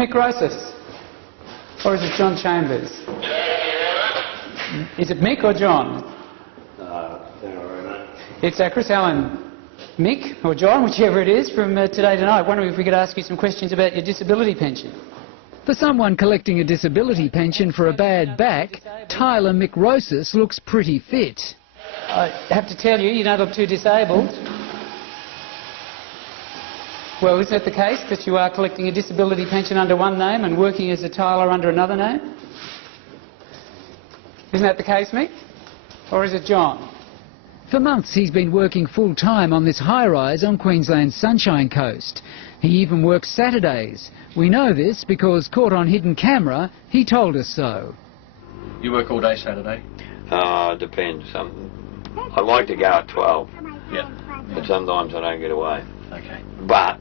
Mick Rosas? Or is it John Chambers? Is it Mick or John? It's Chris Allen. Mick or John, whichever it is, from Today Tonight. Wondering if we could ask you some questions about your disability pension. For someone collecting a disability pension for a bad back, Tyler Mick Rosas looks pretty fit. I have to tell you, you don't look too disabled. Well, isn't it the case that you are collecting a disability pension under one name and working as a Tyler under another name? Isn't that the case, Mick? Or is it John? For months he's been working full-time on this high-rise on Queensland's Sunshine Coast. He even works Saturdays. We know this because, caught on hidden camera, he told us so. You work all day Saturday? Depends. I like to go at 12. Yeah. But sometimes I don't get away. Okay. But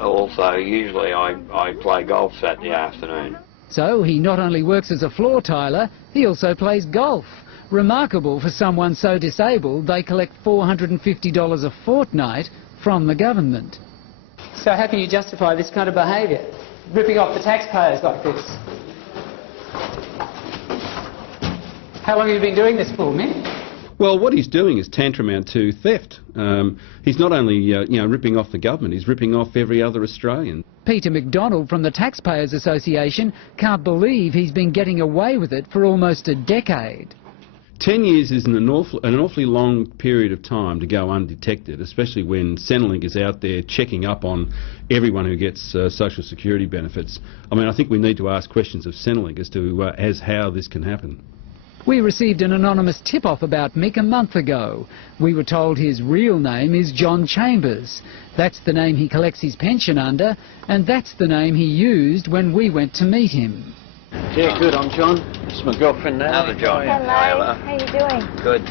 also, usually I play golf Saturday afternoon. So he not only works as a floor tiler, he also plays golf. Remarkable for someone so disabled they collect $450 a fortnight from the government. So how can you justify this kind of behaviour? Ripping off the taxpayers like this? How long have you been doing this for, Mick? Well, what he's doing is tantamount to theft. He's not only ripping off the government, he's ripping off every other Australian. Peter McDonald from the Taxpayers Association can't believe he's been getting away with it for almost a decade. 10 years is an awfully long period of time to go undetected, especially when Centrelink is out there checking up on everyone who gets social security benefits. I mean, I think we need to ask questions of Centrelink as to how this can happen. We received an anonymous tip-off about Mick a month ago. We were told his real name is John Chambers. That's the name he collects his pension under, and that's the name he used when we went to meet him. Yeah, good, I'm John. It's my girlfriend now. Another John. Hello, how you doing? Good.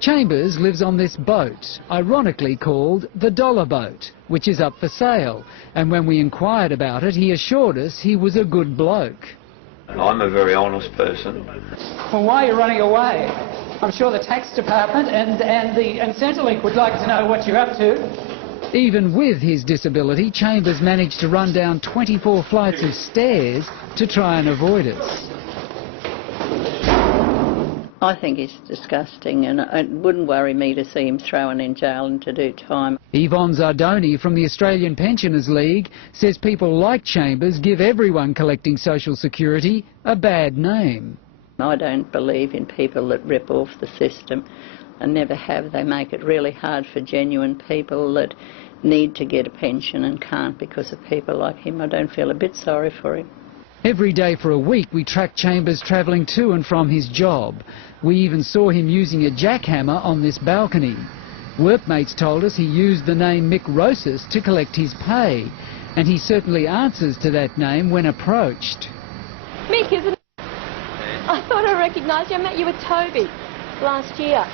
Chambers lives on this boat, ironically called the Dollar Boat, which is up for sale. And when we inquired about it, he assured us he was a good bloke. I'm a very honest person. Well, why are you running away? I'm sure the tax department and Centrelink would like to know what you're up to. Even with his disability, Chambers managed to run down 24 flights of stairs to try and avoid us. I think it's disgusting, and it wouldn't worry me to see him thrown in jail and to do time. Yvonne Zardoni from the Australian Pensioners League says people like Chambers give everyone collecting social security a bad name. I don't believe in people that rip off the system, and never have. They make it really hard for genuine people that need to get a pension and can't because of people like him. I don't feel a bit sorry for him. Every day for a week we tracked Chambers travelling to and from his job. We even saw him using a jackhammer on this balcony. Workmates told us he used the name Mick Rosas to collect his pay, and he certainly answers to that name when approached. Mick, isn't it? I thought I recognised you. I met you with Toby last year.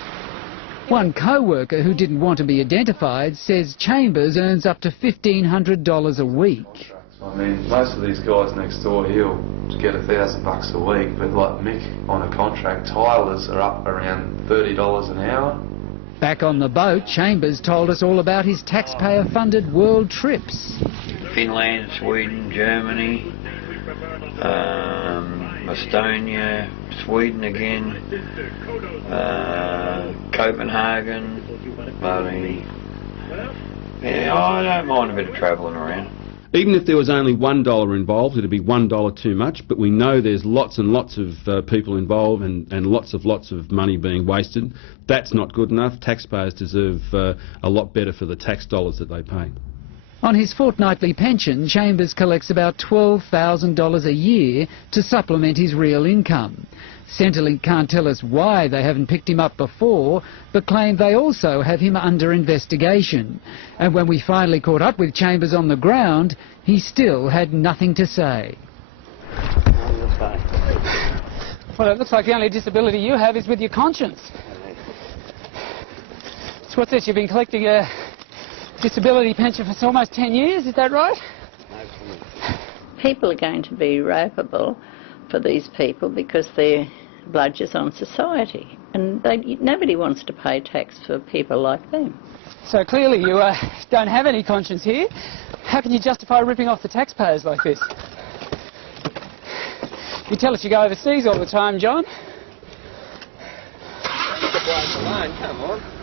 One co-worker who didn't want to be identified says Chambers earns up to $1,500 a week. I mean, most of these guys next door he'll get $1,000 a week, but like Mick on a contract, Tyler's are up around $30 an hour. Back on the boat, Chambers told us all about his taxpayer-funded world trips. Finland, Sweden, Germany, Estonia, Sweden again, Copenhagen. Yeah, I don't mind a bit of travelling around. Even if there was only $1 involved, it'd be $1 too much, but we know there's lots and lots of people involved and lots of money being wasted. That's not good enough. Taxpayers deserve a lot better for the tax dollars that they pay. On his fortnightly pension, Chambers collects about $12,000 a year to supplement his real income. Centrelink can't tell us why they haven't picked him up before, but claim they also have him under investigation. And when we finally caught up with Chambers on the ground, he still had nothing to say. Well, it looks like the only disability you have is with your conscience. So what's this, you've been collecting a disability pension for almost 10 years, is that right? People are going to be rapeable for these people because they're bludgers on society. And nobody wants to pay tax for people like them. So clearly you don't have any conscience here. How can you justify ripping off the taxpayers like this? You tell us you go overseas all the time, John. Come on.